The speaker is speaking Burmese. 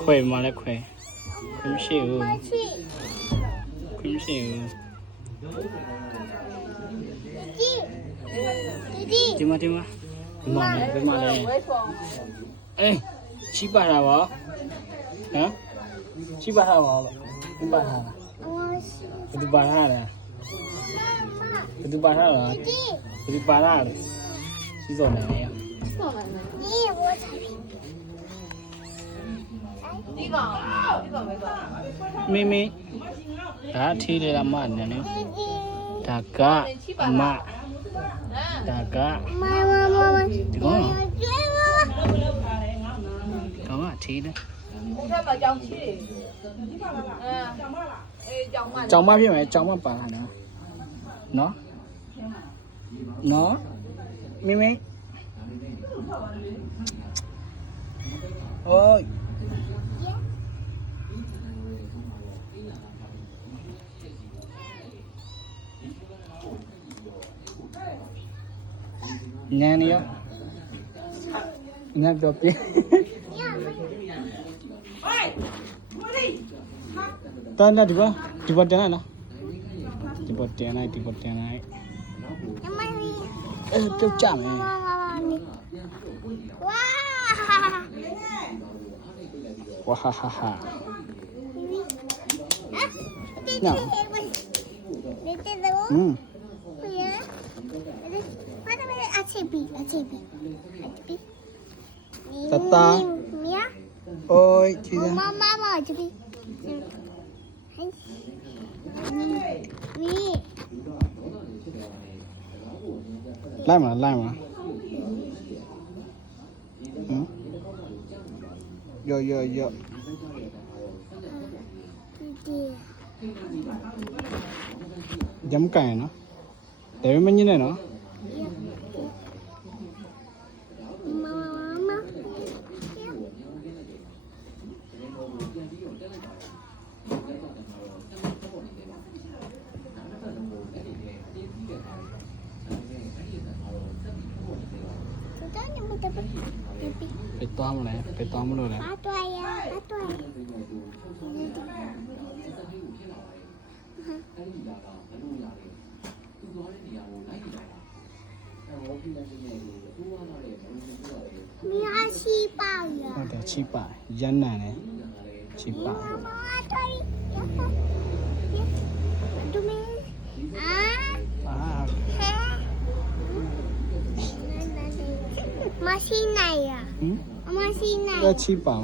ခွဲမှာလည်းခွဲမရှိဘူးမရှိဘူးဒီမှာမောင်ဘယ်မှာလဲအေးချိပါတာပါဟမ်ချိပါတာပါဒီပါတာဘယ်သူပါတာလဲဘယ်သူပါတာလဲဘယ်သူပါတာလဲစီစောနေရမိမိဒါထီးတယ်လားမနဲ့နော်ဒါကအမဒါကဒီကောင်ကောင်ကထီးတယ်ကြောင်မဖြစ်မယ်ကြောင်မပါလာနော်မိမိအိုးနန်းရောငါပြောပြတန်းဒီဘောတန်းလားဒီဘောတန်းလိုက်အဲ့ပြုတ်ကြမယ်ဝါဟာဟာဟာနော်Tata. Ôi, chị ra. Mama chị đi. Lại mà. Yo. Giấm cày nó. Để mình như này nó. Phải toan này, phải toan rồi này. Ba tuổi. Mia chi bao ya. Ada chi bao, dân này. Chi bao. Mama tuổi. Tumi. Machine này à? Machine này. Chi bao.